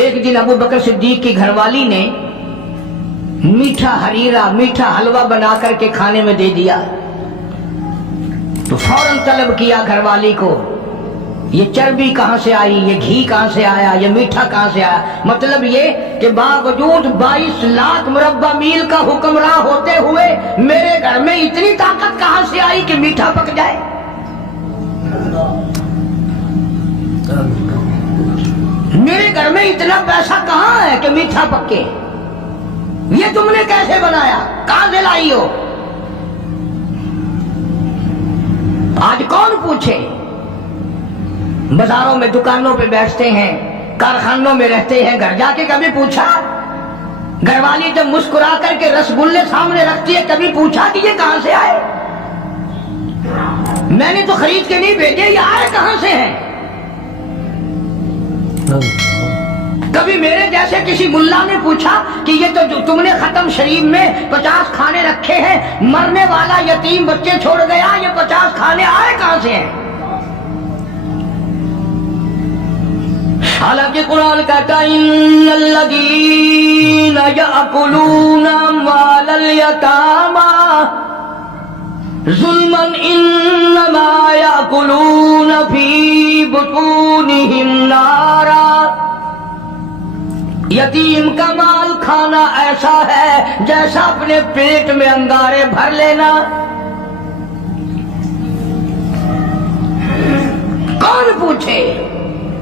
ایک دن ابو بکر صدیق کی گھر والی نے میٹھا ہریرا میٹھا حلوہ بنا کر کے کھانے میں دے دیا تو فوراً طلب کیا گھر والی کو، یہ چربی کہاں سے آئی، یہ گھی کہاں سے آیا، یہ میٹھا کہاں سے آیا؟ مطلب یہ کہ باوجود 22 لاکھ مربع میل کا حکمراں ہوتے ہوئے میرے گھر میں اتنی طاقت کہاں سے آئی کہ میٹھا پک جائے؟ میرے گھر میں اتنا پیسہ کہاں ہے کہ میٹھا پکے؟ یہ تم نے کیسے بنایا؟ کہاں سے لائی ہو؟ آج کون پوچھے؟ بازاروں میں دکانوں پہ بیٹھتے ہیں، کارخانوں میں رہتے ہیں، گھر جا کے کبھی پوچھا؟ گھر والی جب مسکرا کر کے رسگلے سامنے رکھتی ہے کبھی پوچھا کہ یہ کہاں سے آئے؟ میں نے تو خرید کے نہیں بھیجے، یہ آئے کہاں سے ہیں؟ کبھی میرے جیسے کسی ملا نے پوچھا کہ یہ تو جو تم نے ختم شریف میں 50 کھانے رکھے ہیں، مرنے والا یتیم بچے چھوڑ گیا، یہ 50 کھانے آئے کہاں سے ہیں؟ حالانکہ قرآن کہتا ہے ان الذین یأکلون اموال الیتامی ظلما انما یأکلون فی بطونہم نارا۔ یتیم کا مال کھانا ایسا ہے جیسا اپنے پیٹ میں انگارے بھر لینا۔ کون پوچھے؟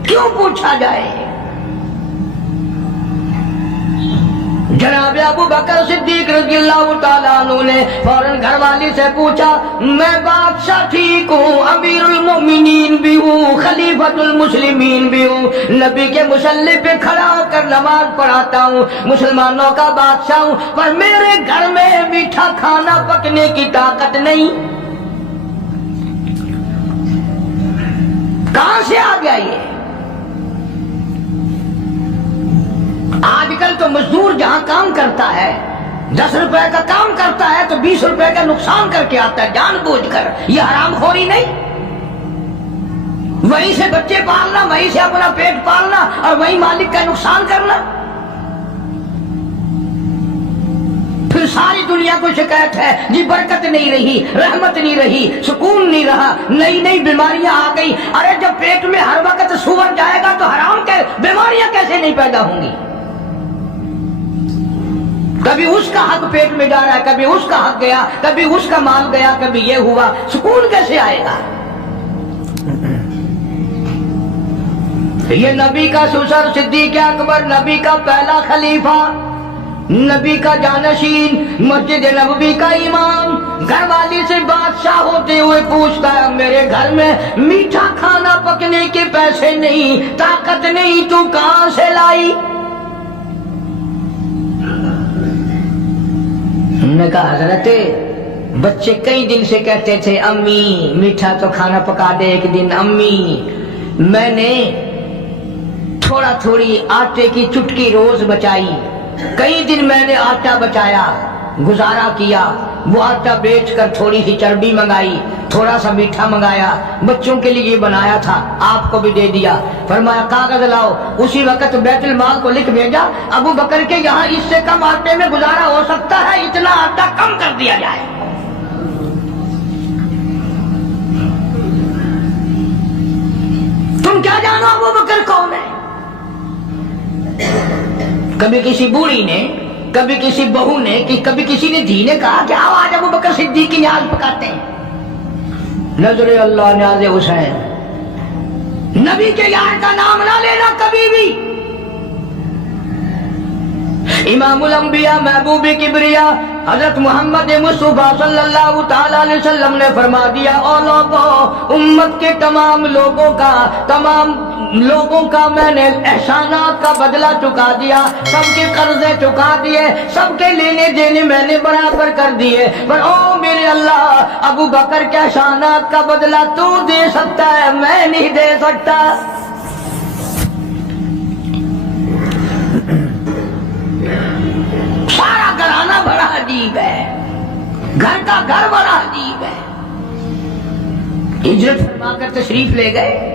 کیوں پوچھا جائے؟ جناب ابو بکر صدیق رضی اللہ تعالیٰ عنہ نے فوراً گھر والی سے پوچھا، میں بادشاہ ٹھیک ہوں، امیر المومنین بھی ہوں، خلیفۃ المسلمین بھی ہوں، نبی کے مصلی پہ کھڑا ہو کر نماز پڑھاتا ہوں، مسلمانوں کا بادشاہ ہوں، پر میرے گھر میں میٹھا کھانا پکنے کی طاقت نہیں۔ کہاں سے آ گیا یہ؟ آج کل تو مزدور جہاں کام کرتا ہے 10 روپے کا کام کرتا ہے تو 20 روپے کا نقصان کر کے آتا ہے جان بوجھ کر۔ یہ حرام خوری نہیں؟ وہیں سے بچے پالنا، وہیں سے اپنا پیٹ پالنا اور وہیں مالک کا نقصان کرنا۔ پھر ساری دنیا کو شکایت ہے جی برکت نہیں رہی، رحمت نہیں رہی، سکون نہیں رہا، نئی نئی بیماریاں آ گئی۔ ارے جب پیٹ میں ہر وقت سور جائے گا تو حرام کے بیماریاں کیسے نہیں پیدا ہوں گی؟ کبھی اس کا حق پیٹ میں جا رہا ہے، کبھی اس کا حق گیا، کبھی اس کا مال گیا، کبھی یہ ہوا، سکون کیسے آئے گا؟ یہ نبی کا سسر صدیق اکبر، نبی کا پہلا خلیفہ، نبی کا جانشین، مسجد نبوی کا امام، گھر والی سے بادشاہ ہوتے ہوئے پوچھتا ہے میرے گھر میں میٹھا کھانا پکنے کے پیسے نہیں، طاقت نہیں، تو کہاں سے لائی؟ انہوں نے کہا حضرت بچے کئی دن سے کہتے تھے امی میٹھا تو کھانا پکا دے ایک دن، امی میں نے تھوڑا تھوڑی آٹے کی چٹکی روز بچائی، کئی دن میں نے آٹا بچایا، گزارا کیا، وہ آٹا بیچ کر تھوڑی سی چربی منگائی، تھوڑا سا میٹھا منگایا، بچوں کے لیے بنایا تھا، آپ کو بھی دے دیا۔ فرمایا کاغذ لاؤ، اسی وقت بیت المال کو لکھ بھیجا ابو بکر کے یہاں اس سے کم آٹے میں گزارا ہو سکتا ہے، اتنا آٹا کم کر دیا جائے۔ تم کیا جانو ابو بکر کون ہے؟ کبھی کسی بوڑھی نے، کبھی کسی بہو نے، کبھی کسی نے دھی نے کہا کہ آؤ آج ابو بکر صدیق کی نیاز پکاتے ہیں۔ نظر اللہ نیاز حسین، نبی کے یار کا نام نہ لینا کبھی بھی۔ امام الانبیاء محبوب کبریا حضرت محمد مصطفیٰ صلی اللہ تعالی علیہ وسلم نے فرما دیا، او لوگوں، امت کے تمام لوگوں کا میں نے احسانات کا بدلہ چکا دیا، سب کے قرضے چکا دیے، سب کے لینے دینے میں نے برابر کر دیے، پر او میرے اللہ ابو بکر کے احسانات کا بدلہ تو دے سکتا ہے، میں نہیں دے سکتا۔ سارا گھرانہ بڑا عجیب ہے، گھر کا گھر بڑا عجیب ہے۔ ہجرت فرما کر تشریف لے گئے،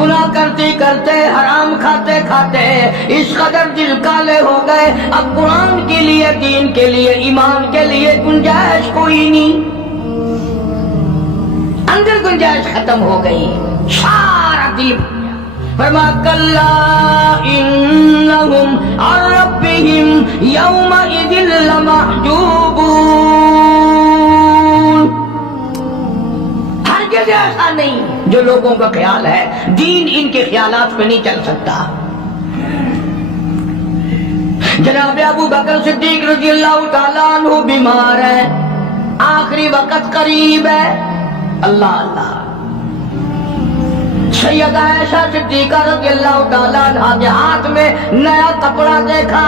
گناہ کرتے کرتے حرام کھاتے کھاتے اس قدر دل کالے ہو گئے، اب قرآن کے لیے، دین کے لیے، ایمان کے لیے گنجائش کوئی نہیں، اندر گنجائش ختم ہو گئی، سارا دل فرما کلا انہم عن ربہم یومئذ لمحجوبون، ہرگز ایسا نہیں جو لوگوں کا خیال ہے، دین ان کے خیالات پہ نہیں چل سکتا۔ جناب ابو بکر صدیق رضی اللہ تعالیٰ عنہ بیمار ہے، آخری وقت قریب ہے، اللہ اللہ۔ سیدہ عائشہ صدیقہ رضی اللہ تعالیٰ عنہ کے ہاتھ میں نیا کپڑا دیکھا،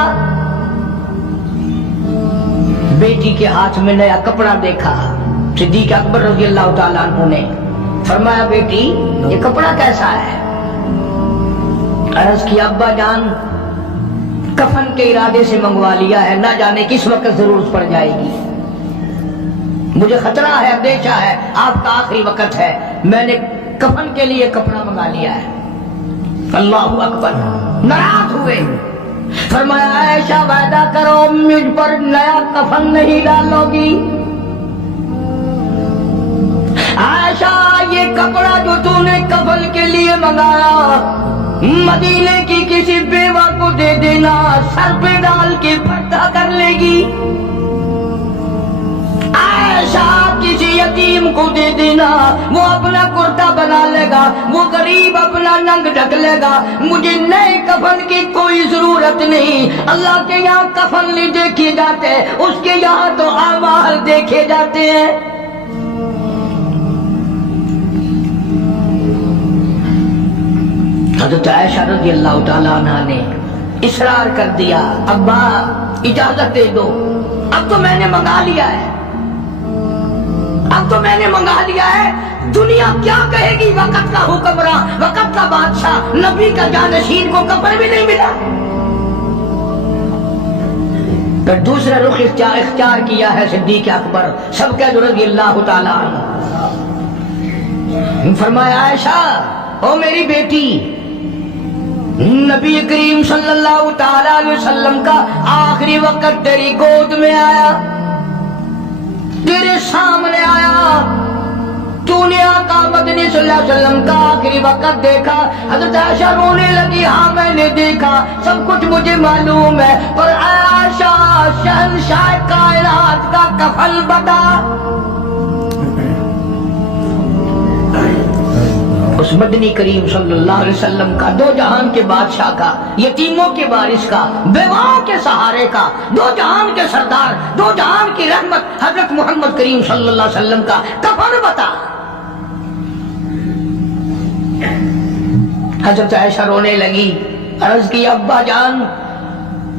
بیٹی کے ہاتھ میں نیا کپڑا دیکھا، صدیق اکبر رضی اللہ تعالیٰ عنہ نے فرمایا بیٹی یہ کپڑا کیسا ہے؟ عرض کی ابا جان کفن کے ارادے سے منگوا لیا ہے، نہ جانے کس وقت ضرورت پڑ جائے گی، مجھے خطرہ ہے، اندیشہ ہے، آپ کا آخری وقت ہے، میں نے کفن کے لیے کپڑا منگا لیا ہے۔ اللہ اکبر، ناراض ہوئے، فرمایا عائشہ وعدہ کرو مجھ پر نیا کفن نہیں ڈالو گی۔ عائشہ یہ کپڑا جو تو نے کفن کے لیے منگایا مدینے کی کسی بیوہ کو دے دینا، سر پہ ڈال کے پردہ کر لے گی۔ عائشہ کسی یتیم کو دے دینا، وہ اپنا کرتا بنا لے گا، وہ غریب اپنا ننگ ڈھک لے گا، مجھے نئے کفن کی کوئی ضرورت نہیں۔ اللہ کے یہاں کفن نہیں دیکھے جاتے، اس کے یہاں تو اعمال دیکھے جاتے ہیں۔ حضرت عائشہ رضی اللہ تعالیٰ عنہ نے اصرار کر دیا، ابا اجازت دے دو، اب تو میں نے منگا لیا ہے، اب تو میں نے منگا لیا ہے، دنیا کیا کہے گی، وقت کا حکمراں، وقت کا بادشاہ، نبی کا جانشین کو کفن بھی نہیں ملا۔ پھر دوسرا رخ اختیار کیا ہے صدیق اکبر سب کے رضی اللہ تعالیٰ عنہ، فرمایا عائشہ او میری بیٹی، نبی کریم صلی اللہ تعالیٰ علیہ وسلم کا آخری وقت تیری گود میں آیا، تیرے سامنے آیا، تو نے آقا مدنی صلی اللہ علیہ وسلم کا آخری وقت دیکھا۔ حضرت عائشہ رونے لگی، ہاں میں نے دیکھا، سب کچھ مجھے معلوم ہے، پر عائشہ شہنشاہ کائنات کا کفن بتا۔ اس مدنی کریم صلی اللہ علیہ وسلم کا، دو جہان کے بادشاہ کا، یتیموں کے وارث کا، بیواؤں کے سہارے کا، دو جہان کے سردار، دو جہان کی رحمت حضرت محمد کریم صلی اللہ علیہ وسلم کا کفن بتا۔ حضرت عائشہ رونے لگی، عرض کی ابا جان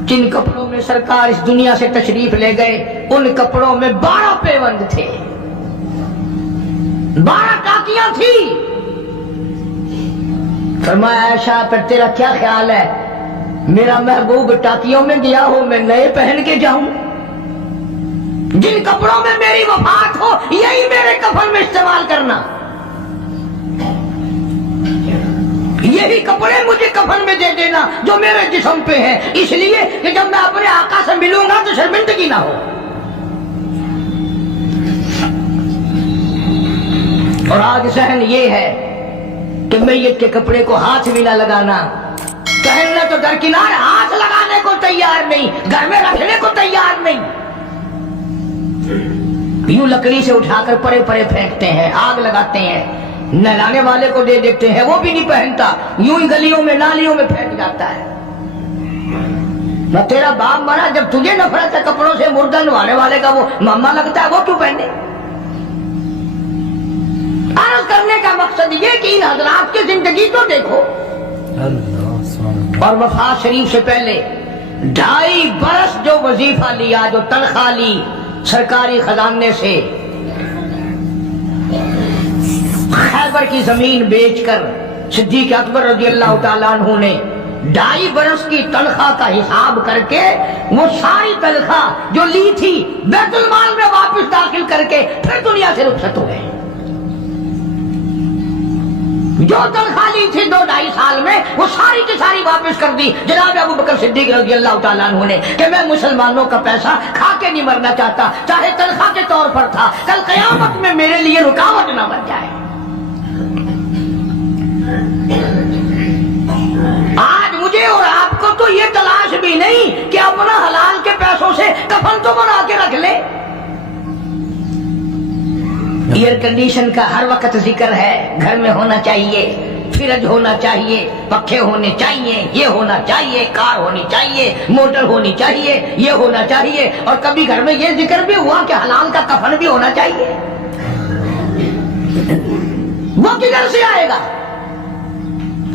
جن کپڑوں میں سرکار اس دنیا سے تشریف لے گئے ان کپڑوں میں 12 پیوند تھے، 12 ٹاکیاں تھی۔ فرمایا عائشہ پھر تیرا کیا خیال ہے، میرا محبوب ٹاکیوں میں گیا ہو میں نئے پہن کے جاؤں؟ جن کپڑوں میں میری وفات ہو یہی میرے کفن میں استعمال کرنا، یہی کپڑے مجھے کفن میں دے دینا جو میرے جسم پہ ہیں، اس لیے کہ جب میں اپنے آقا سے ملوں گا تو شرمندگی نہ ہو۔ اور آج ذہن یہ ہے کہ میت کے کپڑے کو ہاتھ بھی نہ لگانا، پہننا تو درکنار، ہاتھ لگانے کو تیار نہیں، گھر میں رکھنے کو تیار نہیں، یوں لکڑی سے اٹھا کر پرے پرے پھینکتے ہیں، آگ لگاتے ہیں، نہلانے والے کو دے دیتے ہیں، وہ بھی نہیں پہنتا، یوں ہی گلیوں میں نالیوں میں پھینک جاتا ہے۔ نہ تیرا باپ مرا، جب تجھے نفرت ہے کپڑوں سے، مردہ نوانے والے کا وہ ماما لگتا ہے، وہ کیوں پہنے؟ عرض کرنے کا مقصد یہ کہ ان حضرات کی زندگی تو دیکھو، اور وفات شریف سے پہلے 2.5 برس جو وظیفہ لیا، جو تنخواہ لی سرکاری خزانے سے، خیبر کی زمین بیچ کر صدیق اکبر رضی اللہ تعالیٰ عنہ نے 2.5 برس کی تنخواہ کا حساب کر کے وہ ساری تنخواہ جو لی تھی بیت المال میں واپس داخل کر کے پھر دنیا سے رخصت ہو گئے۔ جو تنخواہ لی تھی 2-2.5 سال میں وہ ساری کی ساری واپس کر دی جناب ابو بکر صدیق رضی اللہ تعالیٰ عنہ نے کہ میں مسلمانوں کا پیسہ کھا کے نہیں مرنا چاہتا، چاہے تنخواہ کے طور پر تھا، کل قیامت میں میرے لیے رکاوٹ نہ بن جائے۔ آج مجھے اور آپ کو تو یہ تلاش بھی نہیں کہ اپنا حلال کے پیسوں سے کفن تو بنا کے رکھ لے۔ ایئر کنڈیشن کا ہر وقت ذکر ہے، گھر میں ہونا چاہیے، فریج ہونا چاہیے، پنکھے ہونے چاہیے، یہ ہونا چاہیے، کار ہونی چاہیے، موٹر ہونی چاہیے، یہ ہونا چاہیے، اور کبھی گھر میں یہ ذکر بھی ہوا کہ حلال کا کفن بھی ہونا چاہیے۔ وہ کدھر سے آئے گا؟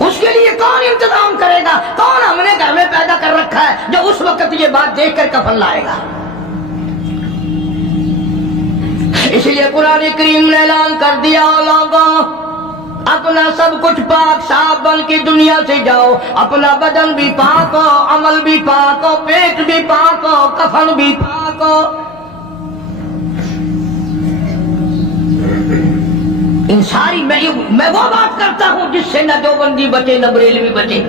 اس کے لیے کون انتظام کرے گا؟ کون ہم نے گھر میں پیدا کر رکھا ہے جو اس وقت یہ بات دیکھ کر کفن لائے گا؟ اس لیے قرآن کریم نے اعلان کر دیا، لوگوں اپنا سب کچھ پاک صاف بن کے دنیا سے جاؤ، اپنا بدن بھی پاک ہو، عمل بھی پاک ہو، پیٹ بھی پاک ہو، کفن بھی پاک ہو۔ ان ساری میں وہ بات کرتا ہوں جس سے نہ دیوبندی بچے، نہ بریلوی بچے،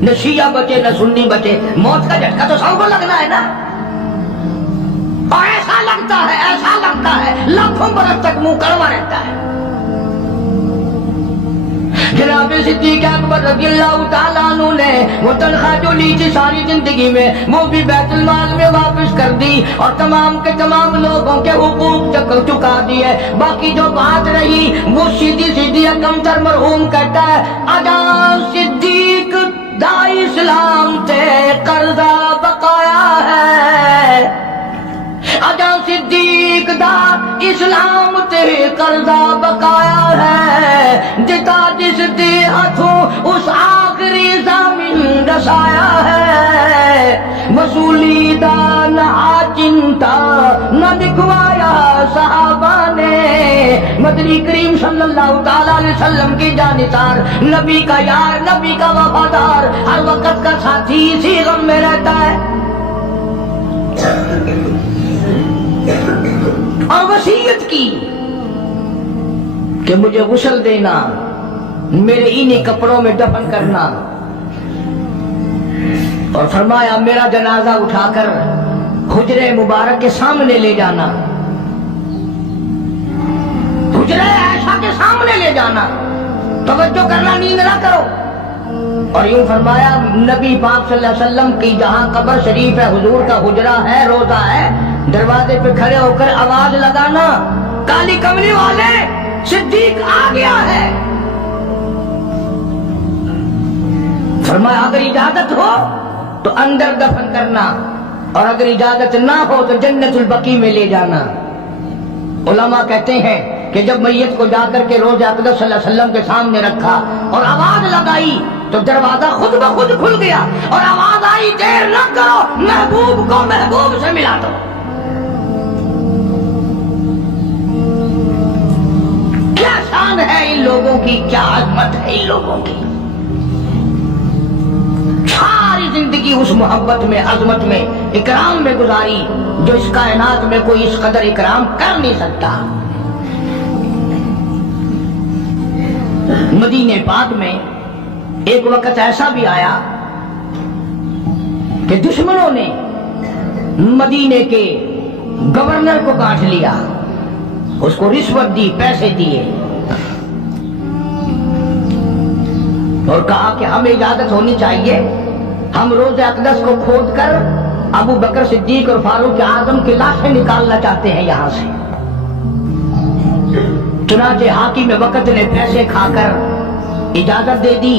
نہ شیعہ بچے، نہ سنی بچے۔ موت کا جھٹکا تو سب کو لگنا ہے نا، اور ایسا لگتا ہے لاکھوں برس تک منہ کڑوا رہتا ہے۔ جناب صدیق اکبر رضی اللہ تعالیٰ عنہ نے وہ تنخواہ جو لی تھی ساری زندگی میں وہ بھی بیت المال میں واپس کر دی اور تمام کے تمام لوگوں کے حقوق چکا دیے۔ باقی جو بات رہی وہ سیدھی اکمتر مرحوم کہتا ہے، ادا صدیق دا اسلام تے قرضہ بقایا ہے، ادا صدیق دا اسلام تے قرضہ بقایا ہے، جتا جس دے ہاتھوں اس آخری زمین رسایا ہے، وصولی دا نہ چنتا نہ لکھوایا صحابہ نے، مدنی کریم صلی اللہ تعالیٰ علیہ وسلم کی جانثار، نبی کا یار، نبی کا وفادار، ہر وقت کا ساتھی، اسی غم میں رہتا ہے۔ اور وصیت کی کہ مجھے غسل دینا، میرے انہی کپڑوں میں دفن کرنا، اور فرمایا میرا جنازہ اٹھا کر حجرے مبارک کے سامنے لے جانا، حجرے عائشہ کے سامنے لے جانا، توجہ کرنا، نیند نہ کرو۔ اور یوں فرمایا نبی پاک صلی اللہ علیہ وسلم کی جہاں قبر شریف ہے، حضور کا حجرہ ہے، روضہ ہے، دروازے پہ کھڑے ہو کر آواز لگانا، کالی کملی والے صدیق آ گیا ہے۔ فرمایا اگر اجازت ہو تو اندر دفن کرنا، اور اگر اجازت نہ ہو تو جنت البقیع میں لے جانا۔ علماء کہتے ہیں کہ جب میت کو جا کر کے روضہ اقدس صلی اللہ علیہ وسلم کے سامنے رکھا اور آواز لگائی تو دروازہ خود بخود کھل گیا، اور آواز آئی دیر نہ کرو، محبوب کو محبوب سے ملا دو۔ کیا شان ہے ان لوگوں کی، کیا عظمت ہے ان لوگوں کی، ساری زندگی اس محبت میں، عظمت میں، اکرام میں گزاری جو اس کائنات میں کوئی اس قدر اکرام کر نہیں سکتا۔ مدینہ پاک میں ایک وقت ایسا بھی آیا کہ دشمنوں نے مدینے کے گورنر کو کاٹ لیا، اس کو رشوت دی، پیسے دیے، اور کہا کہ ہمیں اجازت ہونی چاہیے، ہم روضہ اقدس کو کھود کر ابو بکر صدیق اور فاروق اعظم کی لاشیں نکالنا چاہتے ہیں یہاں سے۔ چنانچہ حاکم وقت نے پیسے کھا کر اجازت دے دی۔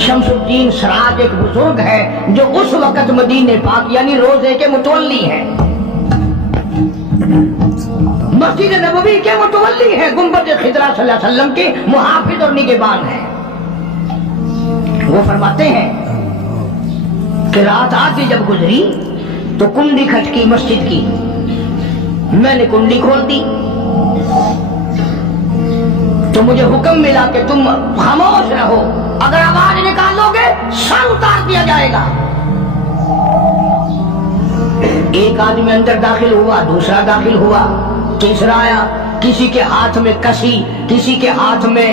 شمس الدین سراج ایک بزرگ ہے جو اس وقت مدینہ پاک یعنی روضے کے متولی ہیں، مسجد نبوی کے متولی ہیں، گنبد خضرا صلی اللہ علیہ وسلم کے محافظ اور نگہبان ہیں۔ وہ فرماتے ہیں کہ رات آتی جب گزری تو کنڈی کھٹکی مسجد کی، میں نے کنڈی کھول دی تو مجھے حکم ملا کہ تم خاموش رہو، اگر آواز نکالو گے سر اتار دیا جائے گا۔ ایک آدمی اندر داخل ہوا، دوسرا داخل ہوا، تیسرا آیا، کسی کے ہاتھ میں کسی، کسی کے ہاتھ میں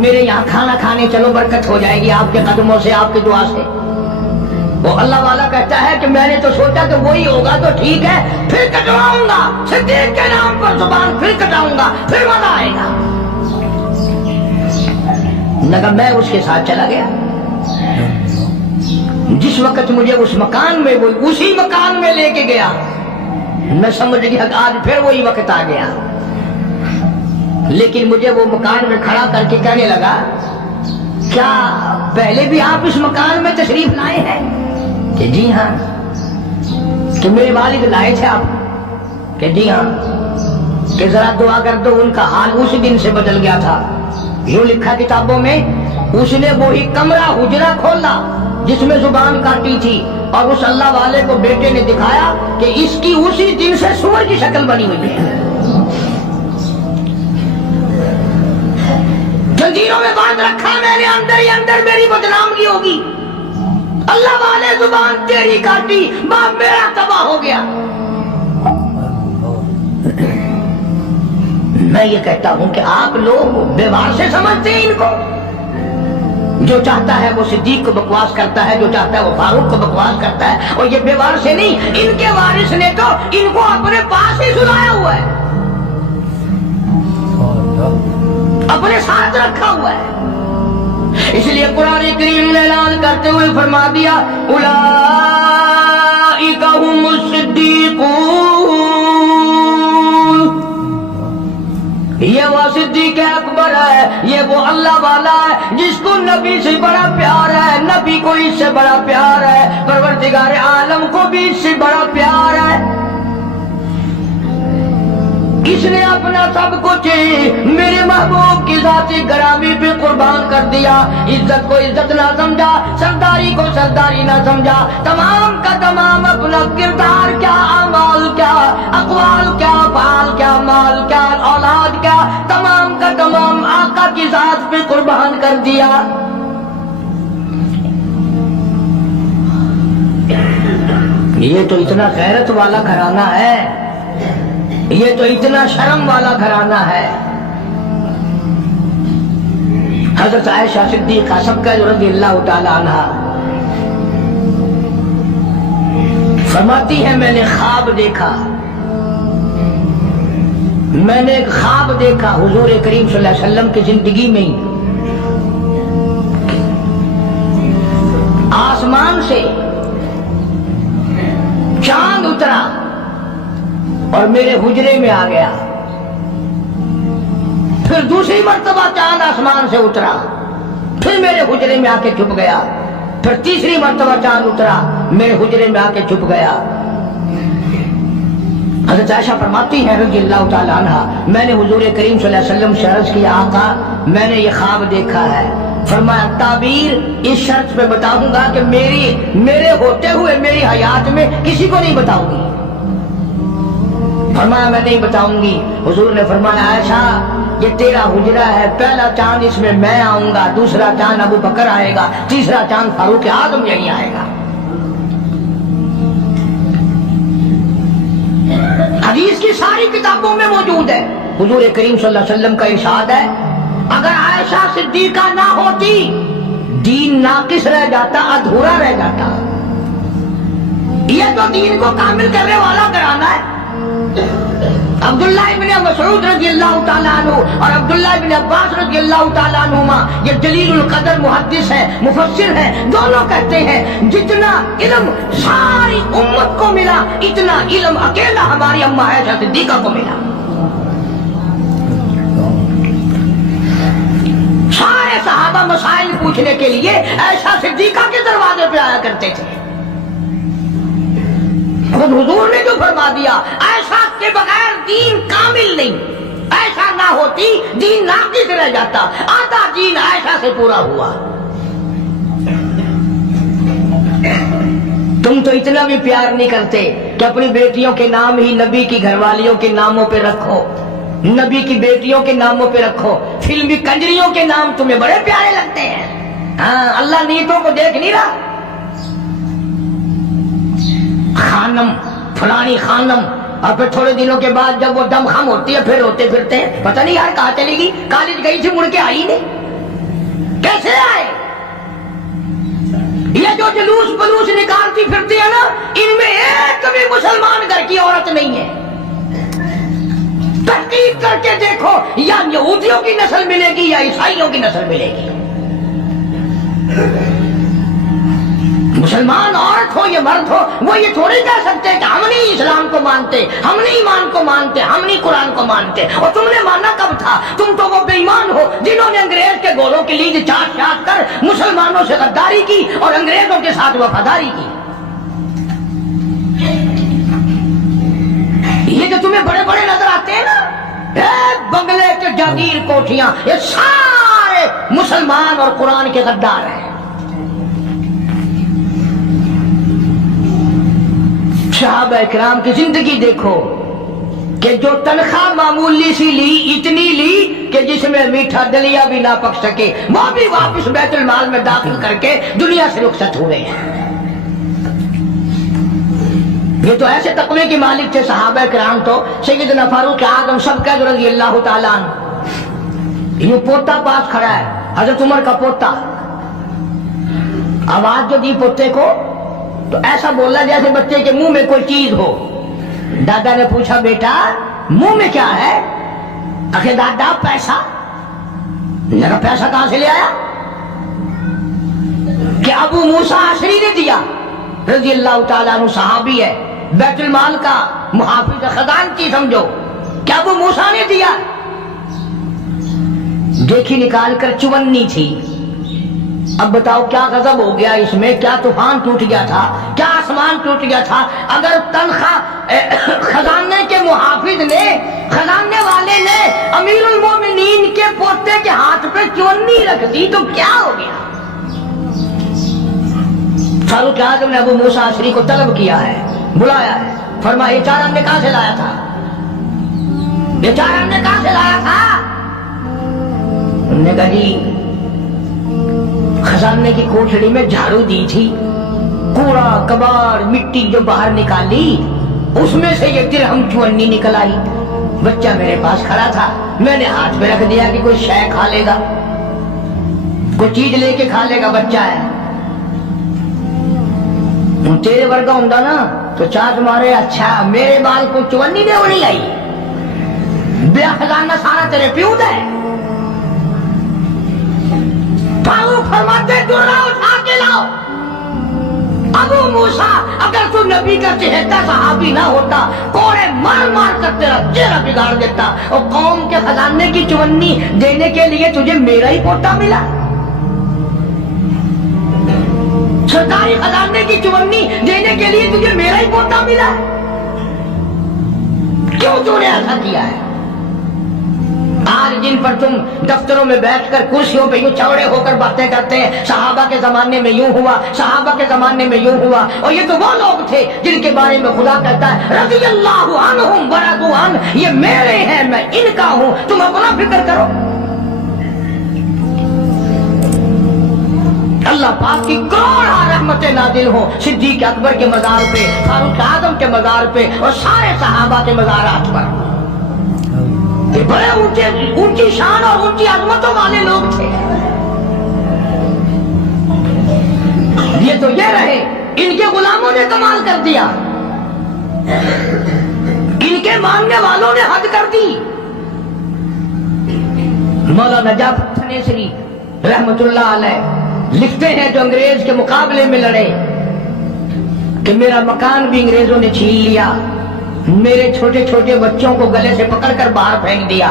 میرے یہاں کھانا کھانے چلو برکت ہو جائے گی آپ کے قدموں سے آپ کی دعا سے. وہ اللہ والا کہتا ہے کہ میں نے تو سوچا کہ وہی ہوگا تو ٹھیک ہے, پھر کٹواؤں گا صدیق کے نام پر زبان, پھر کٹاؤں گا, پھر مزہ آئے گا. نہ میں اس کے ساتھ چلا گیا. جس وقت مجھے اس مکان میں, وہ اسی مکان میں لے کے گیا, میں سمجھ گیا کہ آج پھر وہی وقت آ گیا. لیکن مجھے وہ مکان میں کھڑا کر کے کہنے لگا, کیا پہلے بھی آپ اس مکان میں تشریف لائے ہیں؟ کہ جی ہاں. کہ میرے والد لائے تھے آپ؟ کہ جی ہاں. کہ ذرا دعا کر دو, ان کا حال اسی دن سے بدل گیا تھا. یوں لکھا کتابوں میں, اس نے وہی کمرہ حجرہ کھولا جس میں زبان کاٹی تھی, اور اس اللہ والے کو بیٹے نے دکھایا کہ اس کی اسی دن سے سور کی شکل بنی ہوئی ہے. زنجیروں میں باندھ رکھا میں نے, اندر ہی اندر میری بدنامگی ہوگی. اللہ والے زبان تیری کاٹی, باپ میرا تباہ ہو گیا. میں یہ کہتا ہوں کہ آپ لوگ بیوار سے سمجھتے ہیں ان کو. جو چاہتا ہے وہ صدیق کو بکواس کرتا ہے, جو چاہتا ہے وہ فاروق کو بکواس کرتا ہے, اور یہ بیوار سے نہیں, ان کے وارث نے تو ان کو اپنے پاس ہی سلایا ہوا ہے, اپنے ساتھ رکھا ہوا ہے. اس لیے قرآن کریم نے اعلان کرتے ہوئے فرما دیا, اولئک هم الصدیقون, یہ وہ صدیق اکبر ہے, یہ وہ اللہ والا ہے جس کو نبی سے بڑا پیار ہے, نبی کو اس سے بڑا پیار ہے, پروردگار عالم کو بھی اس سے بڑا پیار ہے. اس نے اپنا سب کچھ میرے محبوب کی ذات گرامی پہ قربان کر دیا. عزت کو عزت نہ سمجھا, سرداری کو سرداری نہ سمجھا, تمام کا تمام اپنا کردار کیا, اعمال کیا, اقوال کیا, افعال کیا, مال کیا, اولاد کیا, تمام کا تمام آقا کی ذات پہ قربان کر دیا. یہ تو اتنا غیرت والا گھرانہ ہے, یہ تو اتنا شرم والا گھرانہ ہے. حضرت عائشہ صدیقہ سب کا رضی اللہ تعالی عنہا فرماتی ہے, میں نے خواب دیکھا, میں نے ایک خواب دیکھا حضور کریم صلی اللہ علیہ وسلم کی زندگی میں ہی. آسمان سے چاند اترا اور میرے حجرے میں آ گیا. پھر دوسری مرتبہ چاند آسمان سے اترا, پھر میرے حجرے میں آ کے چھپ گیا. پھر تیسری مرتبہ چاند اترا, میرے حجرے میں آ کے چھپ گیا. حضرت عائشہ فرماتی ہے رضی اللہ تعالی عنہ, میں نے حضور کریم صلی اللہ علیہ وسلم سے عرض کیا, آقا میں نے یہ خواب دیکھا ہے. فرمایا تعبیر اس شرط پہ بتاؤں گا کہ میرے ہوتے ہوئے میری حیات میں کسی کو نہیں بتاؤں گی. فرمایا میں نہیں بتاؤں گی. حضور نے فرمایا عائشہ یہ تیرا حجرہ ہے, پہلا چاند اس میں میں آؤں گا, دوسرا چاند ابو بکر آئے گا, تیسرا چاند فاروق اعظم یہیں آئے گا. حدیث کی ساری کتابوں میں موجود ہے. حضور کریم صلی اللہ علیہ وسلم کا ارشاد ہے, اگر عائشہ صدیقہ نہ ہوتی دین ناقص رہ جاتا, ادھورا رہ جاتا. یہ تو دین کو کامل کرنے والا گھرانہ ہے. عبداللہ ابن مسعود رضی اللہ تعالیٰ عنہ اور عبداللہ ابن عباس رضی اللہ تعالیٰ عنہما یہ جلیل القدر محدث ہیں, مفسر ہیں, دونوں کہتے ہیں جتنا علم ساری امت کو ملا اتنا علم اکیلا ہماری اماں عائشہ صدیقہ کو ملا. سارے صحابہ مسائل پوچھنے کے لیے عائشہ صدیقہ کے دروازے پہ آیا کرتے تھے. خود حضور نے جو فرما دیا عائشہ کے بغیر دین کامل نہیں, عائشہ نہ ہوتی دین ناقص رہ جاتا, آدھا دین عائشہ سے پورا ہوا. تم تو اتنا بھی پیار نہیں کرتے کہ اپنی بیٹیوں کے نام ہی نبی کی گھر والیوں کے ناموں پہ رکھو, نبی کی بیٹیوں کے ناموں پہ رکھو. فلمی کنجریوں کے نام تمہیں بڑے پیارے لگتے ہیں. ہاں اللہ نیتوں کو دیکھ نہیں رہا. خانم فلانی خانم, اور پھر تھوڑے دنوں کے بعد جب وہ دم خم ہوتی ہے پھر روتے پھرتے ہیں, پتہ نہیں یار کہاں چلے گی, کالج گئی تھی مڑ کے آئی نہیں. کیسے آئے؟ یہ جو جلوس بلوس نکالتی پھرتی ہے نا، ان میں ایک بھی مسلمان گھر کی عورت نہیں ہے۔ تحقیق کر کے دیکھو، یا یہودیوں کی نسل ملے گی یا عیسائیوں کی نسل ملے گی۔ مسلمان عورت ہو یا مرد ہو، وہ یہ تھوڑی کہہ سکتے کہ ہم نہیں اسلام کو مانتے، ہم نہیں ایمان کو مانتے، ہم نہیں قرآن کو مانتے۔ اور تم نے مانا کب تھا؟ تم تو وہ بے ایمان ہو جنہوں نے انگریز کے گولوں کی لید چاٹ چاٹ کر مسلمانوں سے غداری کی اور انگریزوں کے ساتھ وفاداری کی۔ یہ جو تمہیں بڑے بڑے نظر آتے ہیں نا، بنگلے کے جاگیر کوٹھیاں، یہ سارے مسلمان اور قرآن کے غدار ہیں۔ صحابہ اکرام کی زندگی دیکھو کہ جو تنخواہ معمولی سی لی، اتنی لی کہ جس میں میٹھا دلیا بھی نہ پک سکے، وہ بھی واپس بیت المال میں داخل کر کے دنیا سے رخصت ہوئے ہیں۔ یہ تو ایسے تقوی کے مالک تھے صحابہ اکرام، تو سیدنا فاروق اعظم سب کا رضی اللہ تعالیٰ عنہ۔ یہ پوتا پاس کھڑا ہے، حضرت عمر کا پوتا، آواز جو دی پوتے کو تو ایسا بولا جیسے بچے کے منہ میں کوئی چیز ہو۔ دادا نے پوچھا بیٹا منہ میں کیا ہے؟ آخر دادا پیسہ۔ میرا پیسہ کہاں سے لے آیا؟ کہ ابو موسیٰ عشری نے دیا، رضی اللہ تعالیٰ عنہ، صحابی ہے، بیت المال کا محافظ خزانچی سمجھو، کیا ابو موسیٰ نے دیا؟ دیکھی نکال کر 54 تھی۔ اب بتاؤ کیا غضب ہو گیا اس میں، کیا طوفان ٹوٹ گیا تھا، کیا آسمان ٹوٹ گیا تھا؟ اگر تنخواہ خزانے کے محافظ نے، خزانے والے نے امیر المومنین کے پوتے کے ہاتھ پہ 54 رکھ دی تو کیا ہو گیا؟ فاروق اعظم نے ابو موسیٰ عشری کو طلب کیا ہے، بلایا ہے، فرمایا یہ چارہ ہم نے کہاں سے لایا تھا؟ یہ چارہ ہم نے کہاں سے لایا تھا؟ انہوں نے کہا جی خزانے کی کوٹھڑی میں جھاڑو دی تھی، کوڑا کباڑ مٹی جو باہر نکالی اس میں سے یہ درہم 54 نکل آئی۔ بچہ میرے پاس کھڑا تھا، میں نے ہاتھ میں رکھ دیا کہ کوئی شے کھا لے گا، کوئی چیز لے کے کھا لے گا، بچہ ہے۔ تیرے ورگا ہوں نا تو چاچ مارے، اچھا میرے بال کو 54 دے وہ نہیں آئی، بیا خزانہ سارا تیرے پیو دا ہے۔ فاروق فرماتے درہ اٹھا کے لاؤ۔ ابو موسیٰ اگر تو نبی کا چہتا صحابی نہ ہوتا، کوڑے مار مار کر تیرا چہرہ بگاڑ دیتا، اور قوم کے خزانے کی 54 دینے کے لیے تجھے میرا ہی پوتا ملا، سرکاری خزانے کی 54 دینے کے لیے تجھے میرا ہی پوتا ملا، کیوں تو نے ایسا کیا ہے؟ آج جن پر تم دفتروں میں بیٹھ کر کرسیوں پہ یوں چوڑے ہو کر باتیں کرتے ہیں، صحابہ کے زمانے میں یوں ہوا، صحابہ کے زمانے میں یوں ہوا، اور یہ تو وہ لوگ تھے جن کے بارے میں خدا کہتا ہے رضی اللہ عنہم ورضوا عنہ، یہ میرے ہیں میں ان کا ہوں، تم اپنا فکر کرو۔ اللہ پاک کی کروڑا رحمتیں نازل ہوں صدیق اکبر کے مزار پہ، فاروق اعظم کے مزار پہ، اور سارے صحابہ کے مزارات پر۔ یہ بڑے اونچی شان اور اونچی عظمتوں والے لوگ تھے۔ یہ تو یہ رہے، ان کے غلاموں نے کمال کر دیا، ان کے ماننے والوں نے حد کر دی۔ مولانا جعفر تھنیسری رحمت اللہ علیہ لکھتے ہیں جو انگریز کے مقابلے میں لڑے کہ میرا مکان بھی انگریزوں نے چھین لیا، میرے چھوٹے چھوٹے بچوں کو گلے سے پکڑ کر باہر پھینک دیا،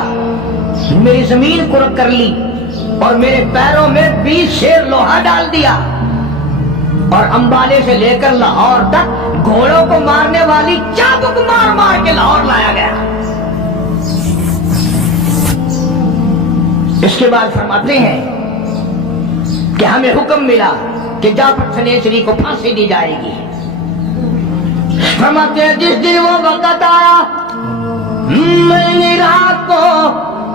میری زمین کرک کر لی، اور میرے پیروں میں 20 شیر لوہا ڈال دیا، اور امبالے سے لے کر لاہور تک گھوڑوں کو مارنے والی چابک مار مار کے لاہور لایا گیا۔ اس کے بعد فرماتے ہیں کہ ہمیں حکم ملا کہ جعفر تھنیسری کو پھانسی دی جائے گی۔ فرماتے ہیں جس دن وہ وقت آیا، میں نے رات کو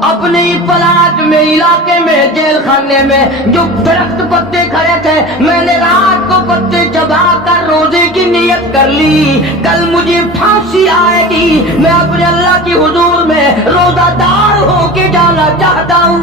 اپنی پلاٹ میں علاقے میں جیل خانے میں جو درخت پتے کھڑے تھے، میں نے رات کو پتے چبا کر روزے کی نیت کر لی، کل مجھے پھانسی آئے گی، میں اپنے اللہ کی حضور میں روزہ دار ہو کے جانا چاہتا ہوں۔